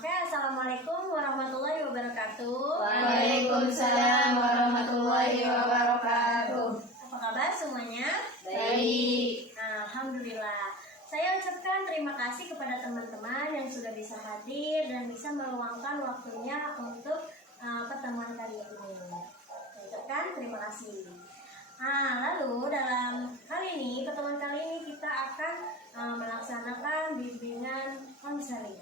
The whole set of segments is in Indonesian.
Oke, assalamualaikum warahmatullahi wabarakatuh. Waalaikumsalam warahmatullahi wabarakatuh. Apa kabar semuanya? Baik. Alhamdulillah. Saya ucapkan terima kasih kepada teman-teman yang sudah bisa hadir dan bisa meluangkan waktunya untuk pertemuan kali ini. Saya ucapkan terima kasih. Lalu dalam pertemuan kali ini kita akan melaksanakan bimbingan konseling.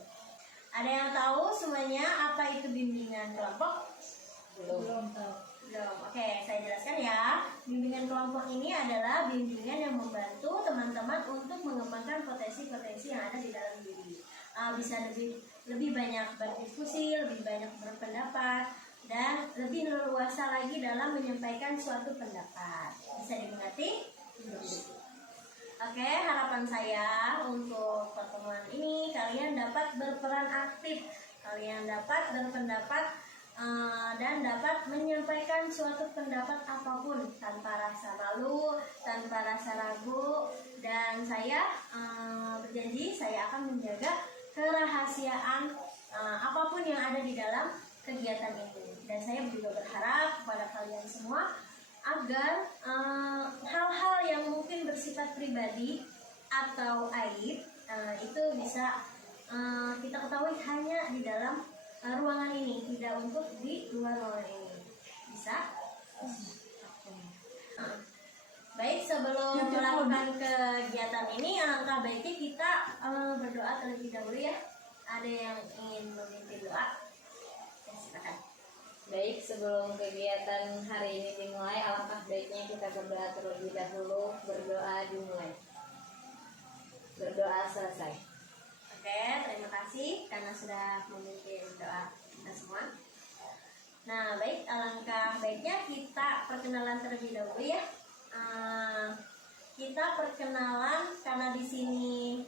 Ada yang tahu semuanya apa itu bimbingan kelompok? Belum tahu. Belum. Oke, saya jelaskan ya. Bimbingan kelompok ini adalah bimbingan yang membantu teman-teman untuk mengembangkan potensi-potensi yang ada di dalam diri. Bisa lebih banyak berdiskusi, lebih banyak berpendapat, dan lebih leluasa lagi dalam menyampaikan suatu pendapat. Bisa dimengerti? Oke, harapan saya untuk pertemuan ini kalian dapat berperan aktif, kalian dapat berpendapat dan dapat menyampaikan suatu pendapat apapun tanpa rasa malu, tanpa rasa ragu, dan saya berjanji saya akan menjaga kerahasiaan apapun yang ada di dalam kegiatan itu. Dan saya juga berharap kepada kalian semua agar hal-hal yang mungkin bersifat pribadi atau aib itu bisa kita ketahui hanya di dalam ruangan ini, tidak untuk di luar ruangan ini. Bisa? Baik, sebelum melakukan kegiatan ini, alangkah baiknya kita berdoa terlebih dahulu ya. Ada yang ingin memimpin doa? Ya, silakan. Baik, sebelum kegiatan hari ini dimulai, alangkah baiknya kita berdoa terlebih dahulu. Berdoa dimulai. Berdoa selesai. Oke, terima kasih karena sudah memimpin doa kita semua. Nah, baik, alangkah baiknya kita perkenalan terlebih dahulu ya. Kita perkenalan karena di sini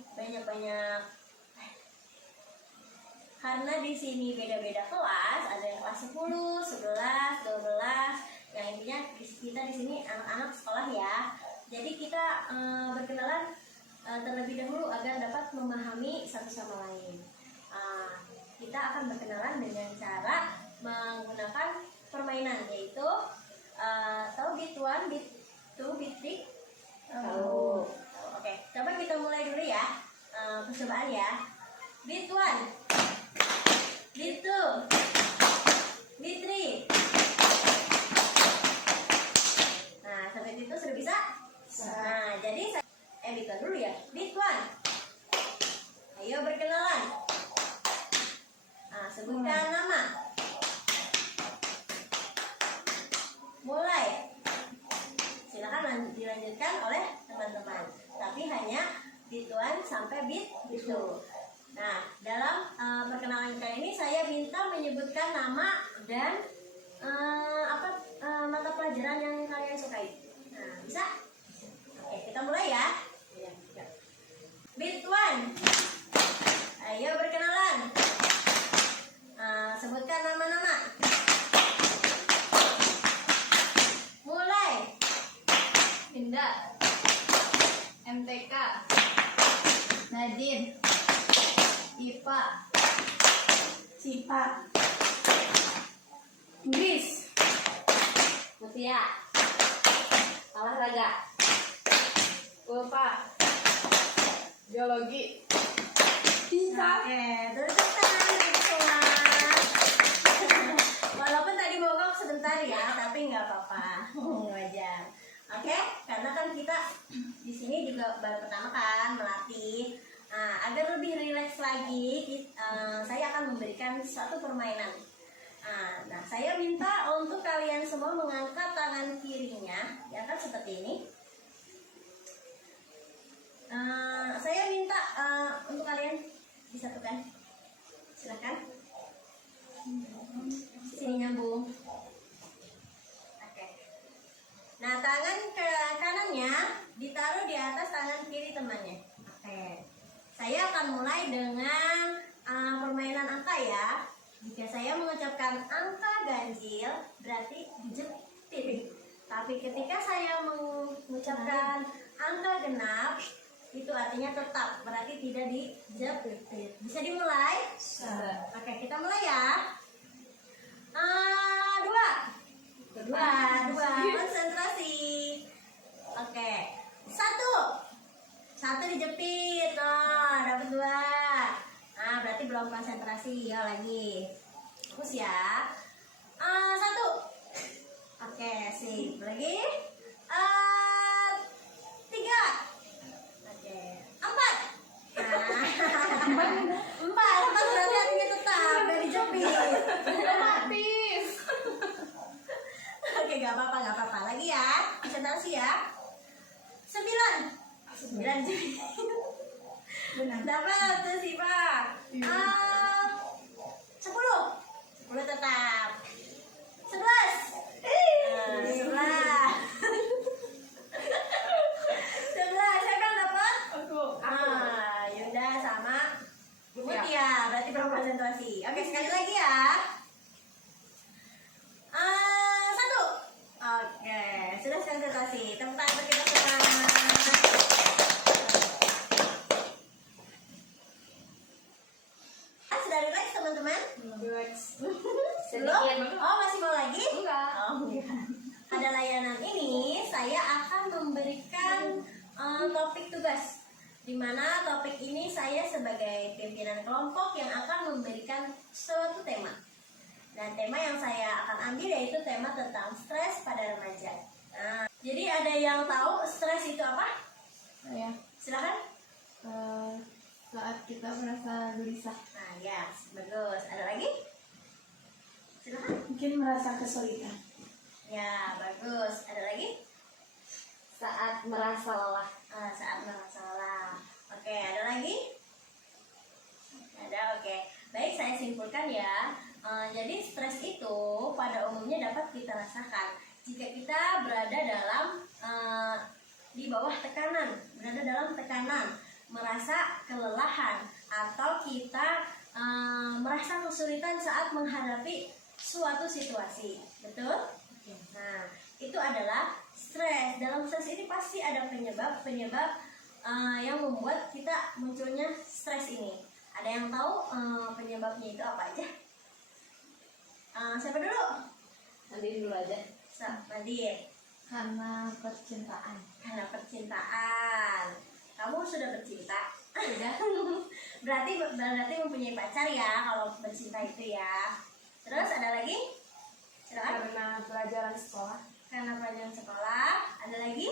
karena di sini beda-beda kelas, ada yang kelas 10, 11, 12. Yang intinya kita di sini anak-anak sekolah ya. Jadi kita berkenalan terlebih dahulu agar dapat memahami satu sama lain. Kita akan berkenalan dengan cara menggunakan permainan, yaitu tahu bit 1, bit 2, bit 3? Tahu. Oke, coba kita mulai dulu ya. Percobaan ya. Bit 1, bit 2, bit 3. Nah, sampai itu sudah bisa? Nah, jadi bit 1 dulu ya. Bit 1. Ayo berkenalan. Sebutkan nama. Mulai. Silakan dilanjutkan oleh teman-teman. Tapi hanya bit 1 sampai bit 2. Nah, dalam perkenalan kali ini saya minta menyebutkan nama dan mata pelajaran yang kalian sukai. Nah, bisa? Oke, kita mulai ya. Bit 1. Ayo berkenalan. Sebutkan nama-nama. Mulai. Indah, MTK, Nadine, IPA, Cipa, Inggris, Mutia, olahraga, Ulfa, biologi. Bisa. Oke, tepuk tangan untuk semua. Walaupun tadi mogok sebentar ya, tapi nggak apa-apa, wajar. Oke, karena kan kita di sini juga baru pertama kan melatih. Agar lebih rileks lagi, saya akan memberikan suatu permainan. Nah, saya minta untuk kalian semua mengangkat tangan kirinya, ya kan seperti ini. Saya minta untuk kalian disatukan. Silakan. Sini nyambung. Oke. Nah, tangan ke kanannya ditaruh di atas tangan kiri temannya. Oke. Saya akan mulai dengan permainan angka ya. Jika saya mengucapkan angka ganjil, berarti dijepit. Tapi ketika saya mengucapkan angka genap, itu artinya tetap, berarti tidak dijepit. Bisa dimulai? Bisa. Oke. kita mulai ya. Dua. Konsentrasi. Oke. Satu dijepit. Nah, dapat 2. Nah, berarti belum konsentrasi. Ya lagi. Fokus ya. 1. Oke, sip. Lagi. 3. Oke. 4. Nah. 4 berarti hatinya tetap dari jepit. Otomatis. Oke, gak apa-apa. Lagi ya. Konsentrasi ya. 9 jepit. Benar. Dapat tuh sih, Pak. 10 tetap. 11. 11. 11. Siapa yang dapat? Aku. Yunda sama Mutia. Berarti belum konsentrasi. Oke, sekali lagi ya. 1. Oke, sudah konsentrasi. Tepuk tangan untuk kita semua. Sudah relax teman-teman? Sedikit. Belum? Oh, masih mau lagi? Enggak. Oh, enggak. Pada layanan ini saya akan memberikan topik tugas, di mana topik ini saya sebagai pimpinan kelompok yang akan memberikan suatu tema. Dan tema yang saya akan ambil yaitu tema tentang stres pada remaja. Nah, jadi ada yang tahu stres itu apa? Saya Silakan. saat kita merasa gelisah, Nah, ya, bagus. Ada lagi? Silakan. mungkin merasa kesulitan. Ya, bagus. Ada lagi? Saat merasa lelah. Saat merasa lelah. Oke, ada lagi? Ada, oke. Baik, saya simpulkan ya. Jadi stres itu pada umumnya dapat kita rasakan jika kita berada dalam di bawah tekanan, merasa kelelahan, atau kita merasa kesulitan saat menghadapi suatu situasi. Betul? Nah, itu adalah stres. Dalam stres ini pasti ada penyebab yang membuat kita munculnya stres ini. Ada yang tahu penyebabnya itu apa aja? Siapa dulu? Nanti dulu aja. Nadir. Karena percintaan. Karena percintaan. Kamu sudah bercinta? Sudah. berarti mempunyai pacar ya kalau bercinta itu ya. Terus ada lagi? Silakan. Karena pelajaran sekolah. Karena pelajaran sekolah. Ada lagi?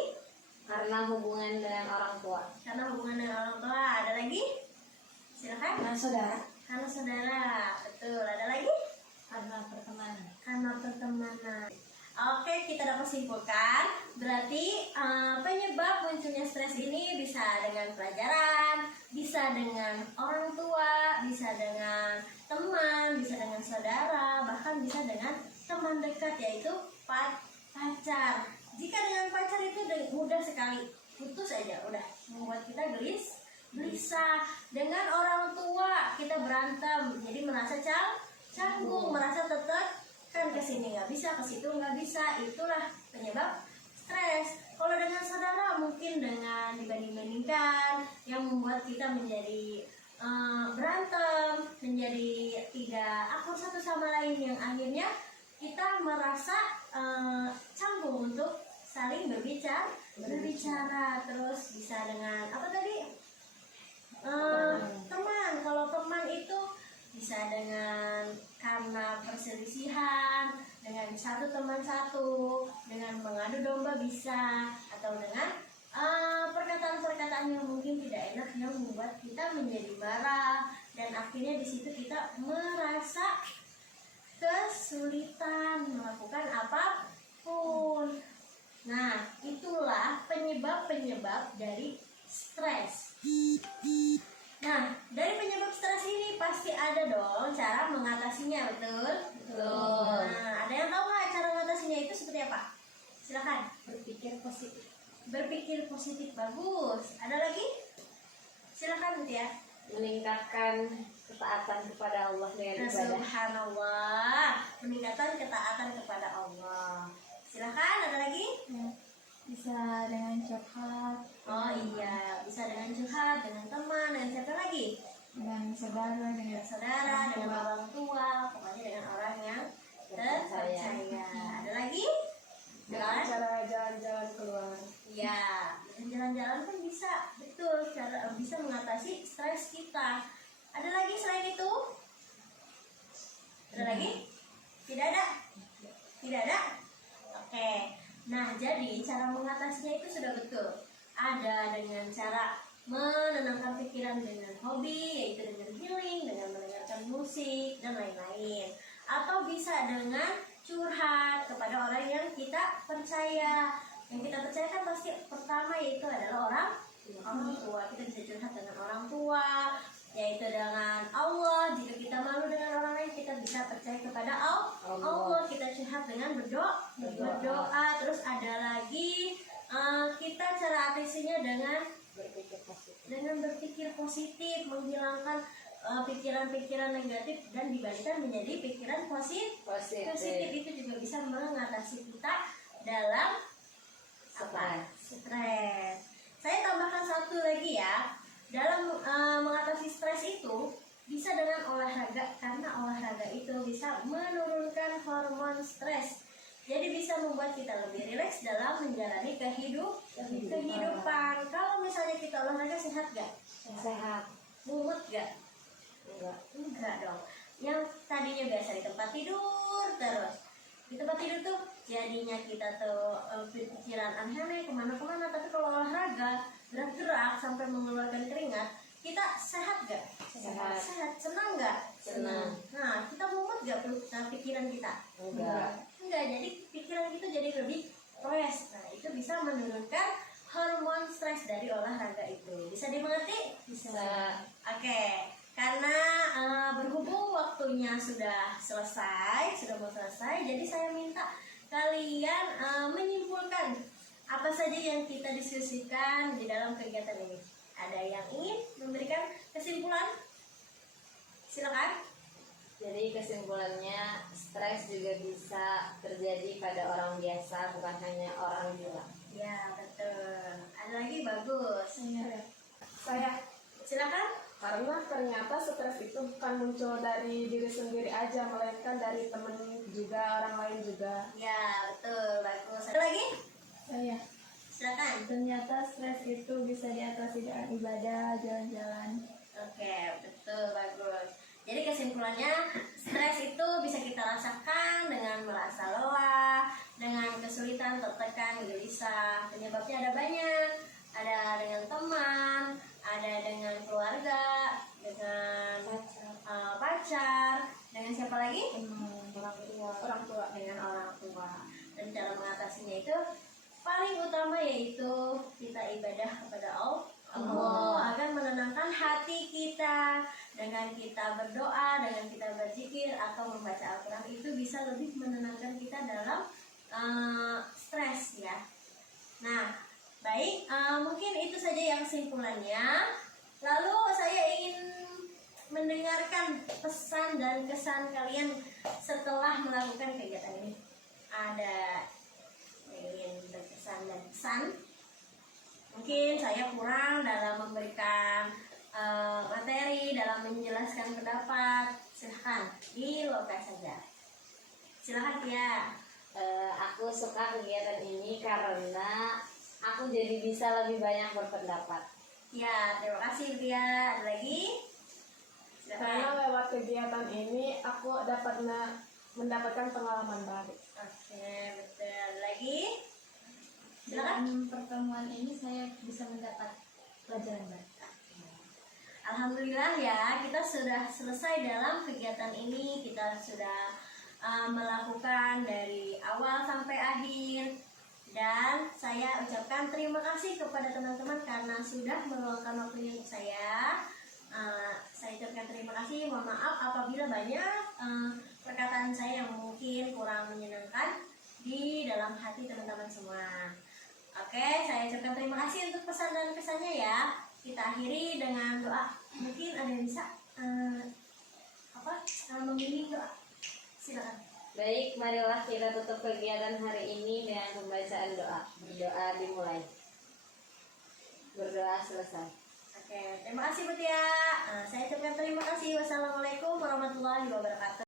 Karena hubungan dengan orang tua. Karena hubungan dengan orang tua. Ada lagi? Silakan. Karena saudara. Karena saudara. Betul. Ada lagi? Karena pertemanan. Karena pertemanan. Oke, kita dapat simpulkan berarti penyebab munculnya stres ini bisa dengan pelajaran, bisa dengan orang tua, bisa dengan teman, bisa dengan saudara, bahkan bisa dengan teman dekat yaitu pacar. Jika dengan pacar itu mudah sekali, putus aja udah membuat kita gelisah. Dengan orang tua kita berantem, jadi merasa canggung, merasa kan kesini nggak bisa, ke situ nggak bisa. Itulah penyebab stres. Kalau dengan saudara mungkin dengan dibanding-bandingkan yang membuat kita menjadi berantem, menjadi tidak akur satu sama lain, yang akhirnya kita merasa canggung untuk saling berbicara. Terus bisa dengan apa tadi? Teman. Kalau teman itu bisa dengan karena perselisihan, dengan satu teman satu, dengan mengadu domba bisa, atau dengan perkataan-perkataan yang mungkin tidak enak yang membuat kita menjadi marah, dan akhirnya di situ kita merasa kesulitan melakukan apapun. Nah, itulah penyebab-penyebab dari stres. Nah, dari penyebab stres ini pasti ada dong cara mengatasinya, betul? Betul. Nah, ada yang tahu nggak cara mengatasinya itu seperti apa? Silakan. Berpikir positif. Berpikir positif, bagus. Ada lagi? Silakan Mutia. Meningkatkan ketaatan kepada Allah dengan Nah, ibadah. subhanallah, meningkatkan ketaatan kepada Allah. Silakan, ada lagi? Bisa dengan curhat. Oh iya, bisa dengan curhat, dengan teman, dengan siapa lagi? Dengan saudara, dengan Dengan saudara, dengan orang tua. bisa mengatasi stres kita. Ada lagi selain itu? Ada lagi? Tidak ada? Tidak ada? Oke. Nah, jadi cara mengatasinya itu sudah betul. Ada dengan cara menenangkan pikiran dengan hobi, yaitu dengan healing, dengan mendengarkan musik, dan lain-lain. Atau bisa dengan curhat kepada orang yang kita percaya. Yang kita percaya kan pasti pertama yaitu adalah orang tua. Kita bisa curhat dengan orang tua, yaitu dengan Allah. Jika kita malu dengan orang lain, kita bisa percaya kepada Allah. Kita curhat dengan berdoa. Terus ada lagi kita cara atasinya dengan berpikir positif, menghilangkan pikiran-pikiran negatif dan dibalikan menjadi pikiran positif. Itu juga bisa mengatasi kita dalam stres. Saya tambahkan satu lagi ya. Dalam mengatasi stres itu bisa dengan olahraga, karena olahraga itu bisa menurunkan hormon stres. Jadi bisa membuat kita lebih rileks dalam menjalani kehidupan. Kalau misalnya kita olahraga sehat gak? Sehat. Mumet gak? Enggak dong. Yang tadinya biasa di tempat tidur terus. Di tempat tidur tuh jadinya kita tuh pikiran aneh-aneh kemana-kemana. Tapi kalau olahraga, gerak-gerak sampai mengeluarkan keringat, kita sehat gak? Sehat. Senang gak? Senang. Nah, kita mumet gak pikiran kita? Enggak. Jadi pikiran kita jadi lebih fresh. Nah, itu bisa menurunkan hormon stres dari olahraga itu. Bisa dimengerti? Bisa. Oke. Karena berhubung waktunya sudah mau selesai, jadi saya minta kalian menyimpulkan apa saja yang kita diskusikan di dalam kegiatan ini. Ada yang ingin memberikan kesimpulan? Silakan. Jadi kesimpulannya, stres juga bisa terjadi pada orang biasa, bukan hanya orang gila. Ya, betul. Ada lagi? Bagus. Saya, Silakan. karena ternyata stres itu bukan muncul dari diri sendiri aja, melainkan dari teman juga, orang lain juga. Ya, betul. Bagus. Ada lagi? Saya, Silakan. ternyata stres itu bisa diatasi dengan ibadah, jalan-jalan. Oke, betul, bagus. Jadi kesimpulannya, stres itu bisa kita rasakan dengan merasa lelah, dengan kesulitan, tertekan, gelisah. Penyebabnya ada banyak. Ada dengan teman, ada dengan keluarga, dengan pacar, dengan siapa lagi? Orang tua. Dengan orang tua. Dan cara mengatasinya itu paling utama yaitu kita ibadah kepada Allah agar menenangkan hati kita. Dengan kita berdoa, dengan kita berzikir atau membaca Al-Quran, itu bisa lebih menenangkan kita dalam stres ya. Nah, baik, mungkin itu saja yang kesimpulannya. Lalu saya ingin mendengarkan pesan dan kesan kalian setelah melakukan kegiatan ini. Ada yang ingin berkesan dan kesan? Mungkin saya kurang dalam memberikan materi, dalam menjelaskan pendapat. Silahkan, diluapkan saja. Silahkan Tia. Aku suka kegiatan ini karena aku jadi bisa lebih banyak berpendapat. Ya, terima kasih Tia. Ada lagi? Karena Silahkan. lewat kegiatan ini aku dapat mendapatkan pengalaman baru. Oke, betul. Lagi? Silakan. Dalam pertemuan ini saya bisa mendapat pelajaran baru. Alhamdulillah ya, kita sudah selesai dalam kegiatan ini. Kita sudah melakukan dari awal sampai akhir. Dan saya ucapkan terima kasih kepada teman-teman karena sudah meluangkan waktunya untuk saya. Saya ucapkan terima kasih. Mohon maaf apabila banyak perkataan saya yang mungkin kurang menyenangkan di dalam hati teman-teman semua. Oke, saya ucapkan terima kasih untuk pesan dan kesannya ya. Kita akhiri dengan doa. Mungkin ada yang bisa membimbing doa. Silakan. Baik, marilah kita tutup kegiatan hari ini dengan pembacaan doa. Berdoa dimulai. Berdoa selesai. Oke, terima kasih Bu Tia. Saya ucapkan terima kasih. Wassalamualaikum warahmatullahi wabarakatuh.